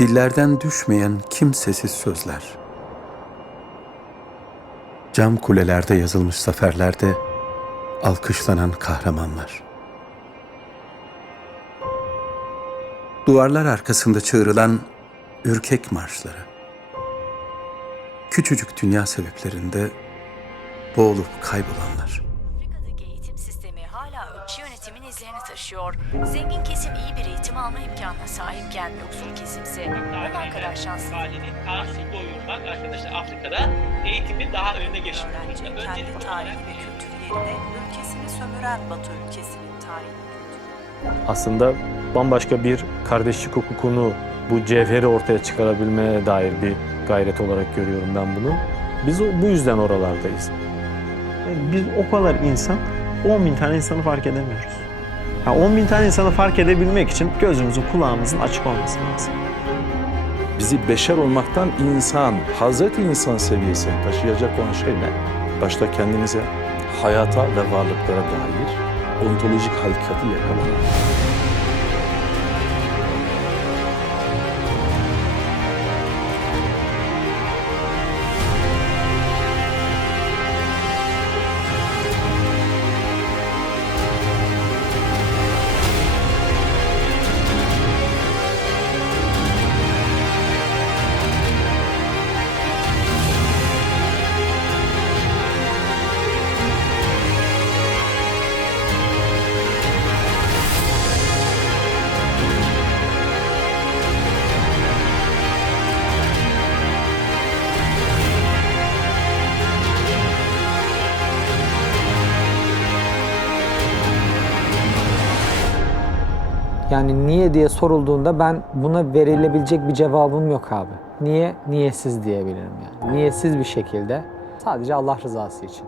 Dillerden düşmeyen kimsesiz sözler. Cam kulelerde yazılmış zaferlerde alkışlanan kahramanlar. Duvarlar arkasında çığırılan ürkek marşları. Küçücük dünya sebeplerinde boğulup kaybolanlar. İzlerini taşıyor. Zengin kesim iyi bir eğitim alma imkanına sahipken yoksul kesimse bundan kadar şanslı. halini karşı doyurmak arkadaşlar Afrika'da eğitimin daha önüne geçmek. Öğrencinin kendi tarihi ve kültürü yerine ülkesini sömüren Batı ülkesinin tarihi aslında bambaşka bir kardeşlik hukukunu bu cevheri ortaya çıkarabilmeye dair bir gayret olarak görüyorum ben bunu. Biz bu yüzden oralardayız. Biz o kadar insan 10 bin tane insanı fark edemiyoruz. Ya 10 bin tane insanı fark edebilmek için gözümüzün kulağımızın açık olması lazım. bizi beşer olmaktan insan, Hazreti insan seviyesine taşıyacak olan şey ne? Başta kendinize, hayata ve varlıklara dair ontolojik hakikati yakalamak. Yani niye diye sorulduğunda ben buna verilebilecek bir cevabım yok abi. Niye? Niyesiz diyebilirim yani. Niyesiz bir şekilde sadece Allah rızası için.